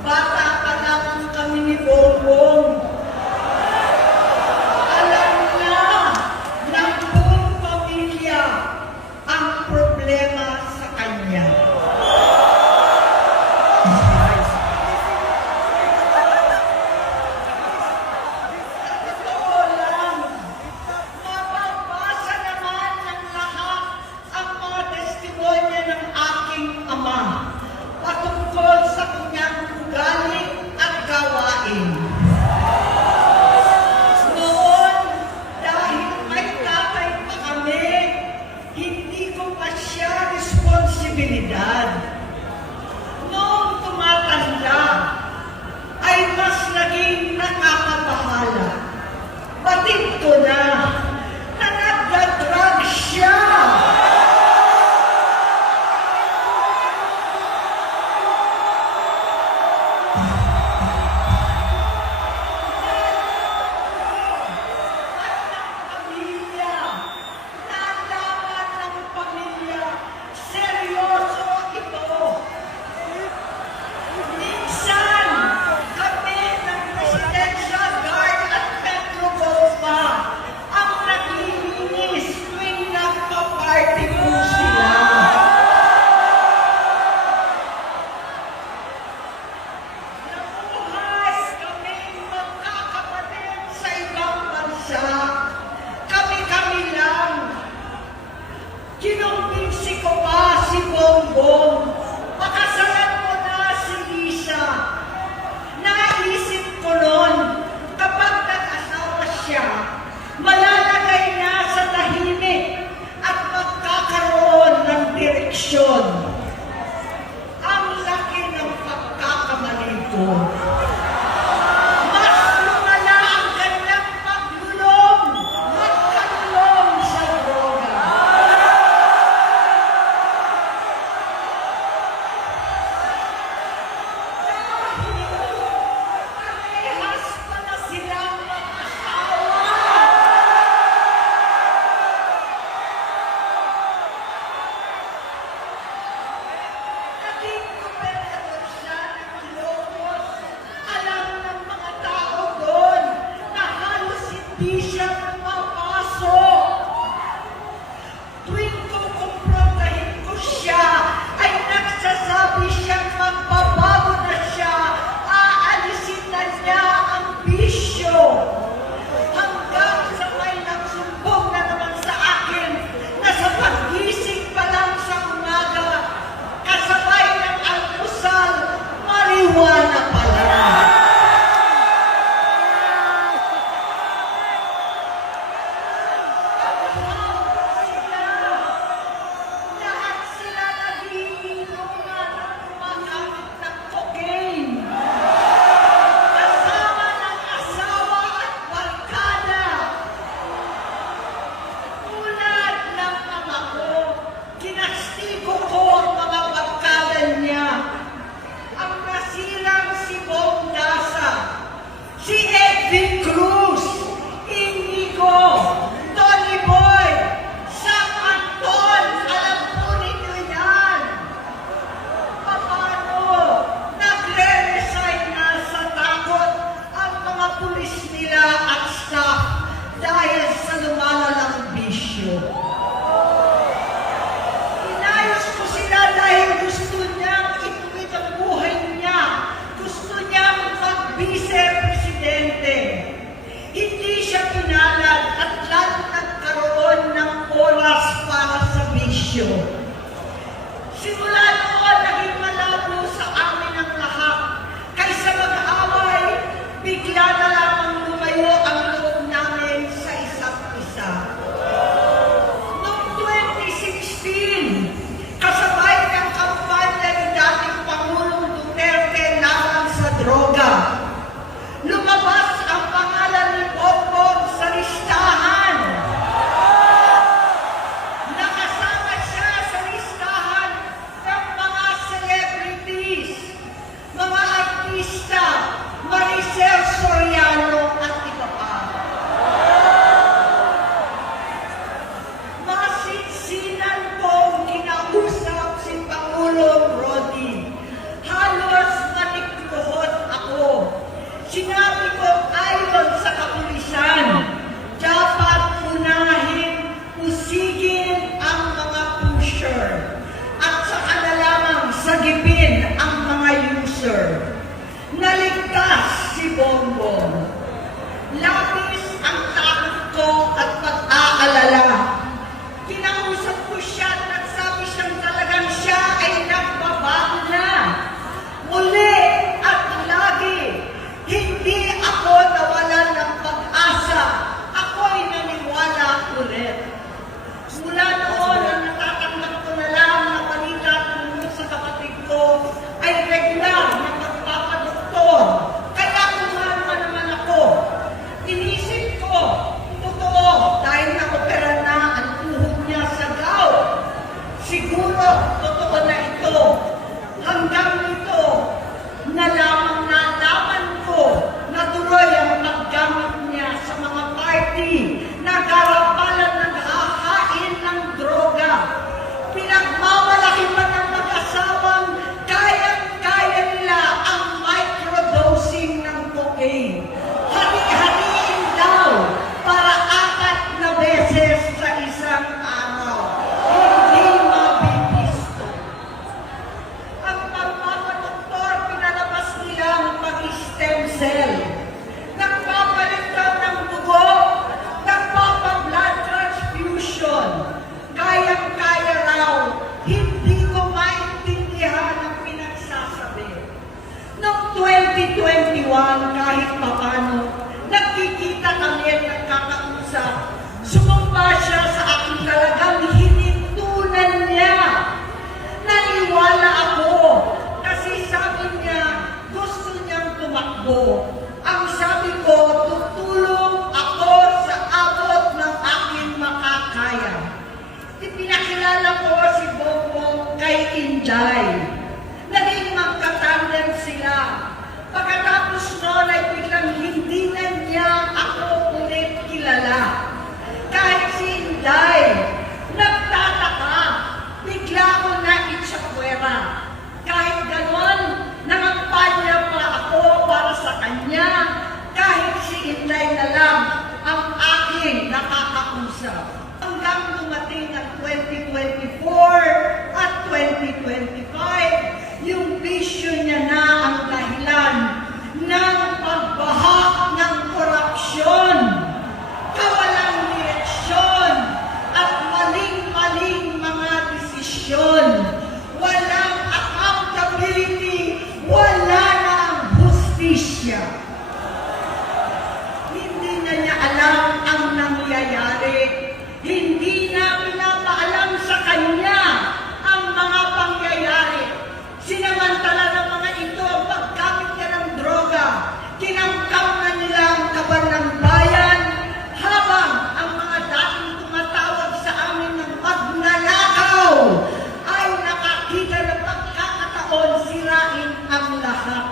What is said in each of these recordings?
Bata pa lamang kami ni Bongbong. Alam na ng buong pamilya ang problema sa kanya. Totoo lang, mababasa naman ng lahat ang mga testimonya ng aking ama patungkol sa kanyang ugali at gawain. Noon, dahil may tatay pa kami, hindi ko pa siya responsibilidad. Noong tumatanda, ay mas naging nakakabahala. Batid ko na nagdadrag siya. Pamilya, nalaman ng pamilya, seryoso ito. Minsan, kami ng Presidential Guard at Metro Gova ang naglilinis tuwing nagpa-party po sila. Nabuhay kaming magkakapatid sa ibang bansa. Kami-kami lang. Kinumbinsi ko pa si Bongbong. Pakasalan mo na si Lisa. Naisip ko noon, kapag nag-asawa siya, malalagay na sa tahimik at magkakaroon ng direksyon. Ang laki ng pagkakamali ko. Mas lumala ang kanyang paglulong, magkalulong sa droga. Parehas pa na silang mag-asawa. Naging gobernador siya ng Ilocos Bongbong. Labis ang takot ko at pag-aalala. Kinausap ko siya at nagsabi siyang talagang siya ay nagbabago na. Muli at lagi, hindi ako nawalan ng pag-asa. Ako'y naniwala ulit. Mula noon, ang natatanggap ko na lang na balita tungkol sa kapatid ko ay regular na pagpapadoktor. Kaya kumalma naman ako. Inisip ko, totoo, dahil na-opera na ang tuhod niya sa gout. Siguro, totoo na ito. Hanggang nito, nalaman ko na tuloy ang paggamit niya sa mga party na garapalan ng hahain ng droga. Pinagmamalaki pa ng mag-asawang kayang-kaya nila ang microdosing ng cocaine. Hari-hariin daw para 4 na beses sa isang araw. Hindi mabibisto. Ang pagpapadoktor, pinalabas nila ang pag-stem cell. Nagpapalit daw ng dugo, nagpapa-blood transfusion. Kayang-kaya raw, hindi ko maintindihan ang pinagsasabi. Noong 2021, kahit papano, nagkikita kami at nagkakausap. Sumumpa siya sa akin talagang hinintunan niya. Naniwala ako kasi sabi niya gusto niyang tumakbo. Ang sabi ko, tutulong ako sa abot ng aking makakaya. Ipinakilala ko si Bongbong kay Inday. Naging magkatandem sila. Pagkatapos noon ay biglang hindi na niya ako ulit kilala. Kahit si Inday, nagtataka, bigla ko na itsapwera. Kahit ganon, nangampanya pa ako para sa kanya. Kahit si Inday na lang ang aking nakakausap. Hanggang dumating ang 2024 at 2025, yung bisyo niya na ang dahilan ng pagbahak ng korupsyon, kawalang direksyon, at maling-maling mga desisyon. Walang accountability, wala na ang hustisya. Hindi na niya alam ang nangyayari. Hindi na pinapaalam sa kanya ang mga pangyayari. Sinamantala ng mga ito ang paggamit niya ng droga. Kinamkam na nila ang kaban ng bayan habang ang mga dating tumatawag sa amin ng magnanakaw ay nakakita ng pagkakataon sirain ang lahat.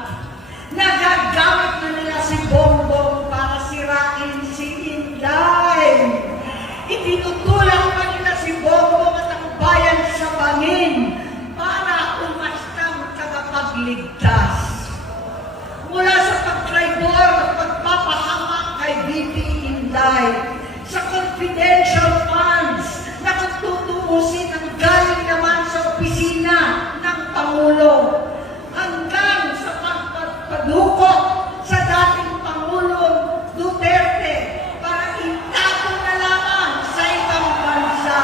Nagagamit na nila si Bongbong para sirain si Inday. Itinutulak pa nila si Bongbong at ang bayan sa bangin para umastang tagapagligtas. Mula sa pagtraidor at pagpapahamak kay BP Inday, sa confidential funds na tutuusin ang galing naman sa opisina ng Pangulo, hanggang sa pagpadukot sa dating Pangulong Duterte para itago na lamang sa ibang bansa.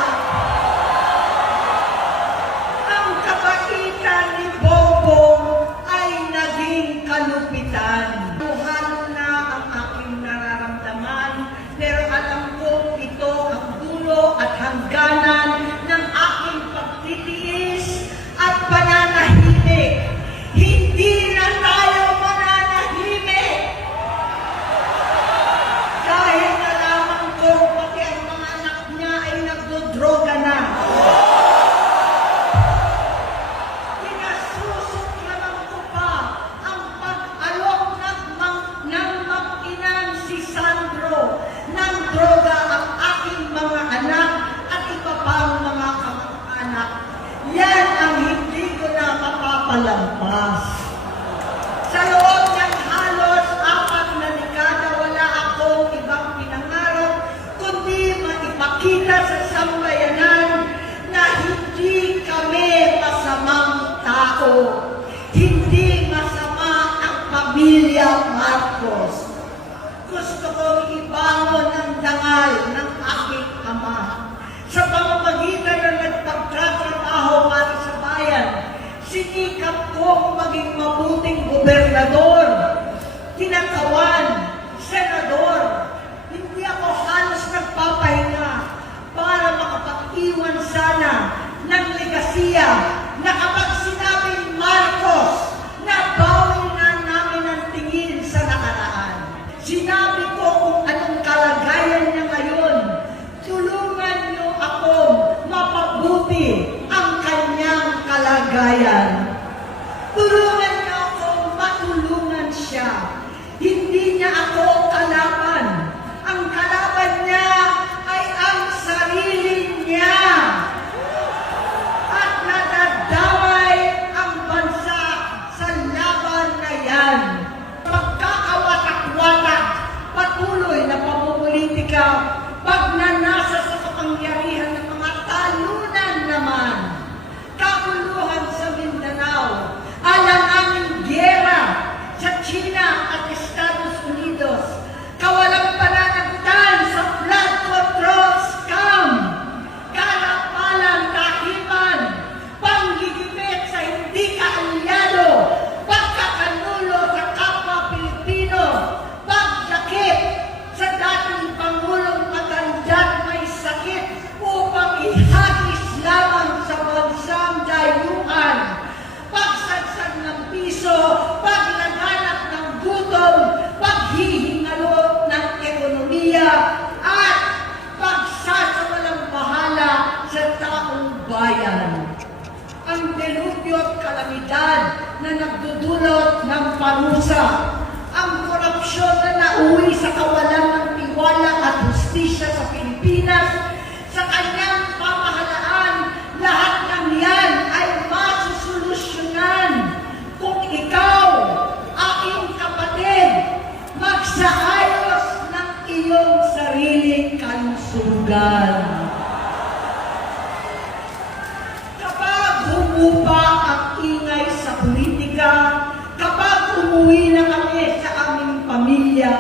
pamilya Marcos. Gusto kong ibangon ang dangal ng aking ama. Sa pamamagitan ng nagpagtatrabaho para sa bayan, sinikap kong maging mabuting gobernador, kinakawan, senador. Hindi ako halos nagpapahinga para makapag-iwan sana ng legasiya na kapag sinabing Marcos, nabawi na namin ang tingin sa nakaraan. Sinabi ko kung anong kalagayan niya ngayon. Tulungan niyo akong mapabuti ang kanyang kalagayan. Tulungan niyo akong matulungan siya. Hindi niya ako kalaban. Ang kalaban niya ay ang sarili niya. At nadadamay ang bansa sa laban na yan. Pagkakawatak-watak, patuloy na pamumulitika, pagnanasa sa kapangyarihan ng mga talunan naman. Kabuluhan sa Mindanao, alanganing giyera sa China at Estados Unidos, kawalang pananagutan sa flood control scam, karapalang kahiman, panggigipit sa hindi kaalyado, pagkakanulo sa kapwa Pilipino, pagdakip sa dating Pangulong matandang may sakit upang ihagis lamang sa bansang dayuhan, pagsadsad ng piso, paglaganap ng gutom, paghihingalo ng ekonomiya, at pagsasawalang bahala sa taong bayan. Ang delubyo at kalamidad na nagdudulot ng parusa, ang korupsyon na nauwi sa kawalan ng tiwala at hustisya sa Pilipinas, sa kanyang pamahalaan, lahat ng yan ay masusolusyonan kung ikaw, aking kapatid, magsaayos ng iyong sariling kalusugan. Kapag humupa ang ingay sa politika, kapag umuwi na kami sa aming pamilya,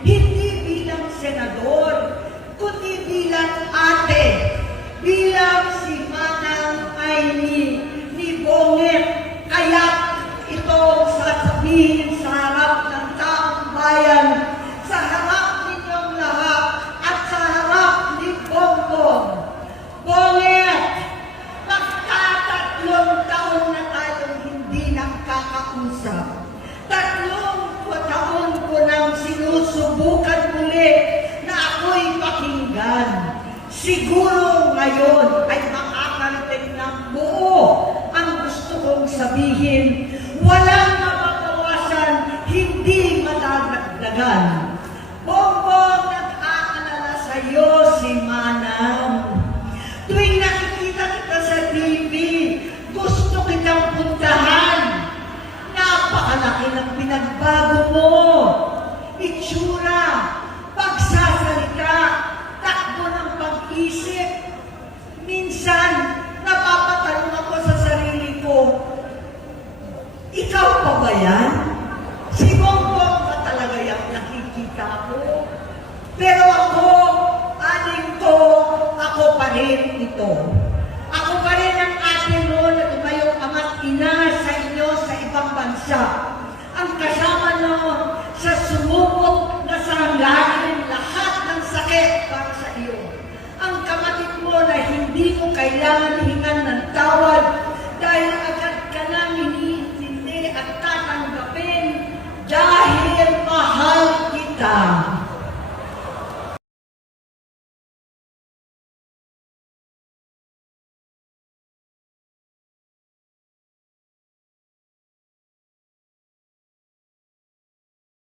hindi bilang senador, kundi bilang ate, bilang si Manang Aimee ni Bonget, kaya ito sasabihin sa harap ng taong bayan, sa harap ninyong lahat, at sa harap ni Bongbong. Bonget, magtatatlong taon na tayong hindi nakakausap. 3 taon ko nang sinusubukan muli na ako'y pakinggan. Siguro ngayon ay makakarating ng buo ang gusto kong sabihin. Walang mababawasan, hindi madadagdagan. Bongbong, nag-aalala sa iyo si Manang. Tuwing nakikita kita sa TV, gusto kitang puntahan. Napakalaki ng pinagbago mo. Itsura, pagsasalita, takbo ng pag-isip. Minsan, napapatanong ako sa sarili ko, ikaw pa ba yan? Si Bongbong ba talaga yung nakikita ko? Pero ako, aling ko, ako pa rin ito. Ako pa rin ang ate mo na tumayong ama't ina sa inyo sa ibang bansa. Ang kasama nyo sa sumubok na sanggahin lahat ng sakit para sa iyo. Ang kapatid mo na hindi mo kailangan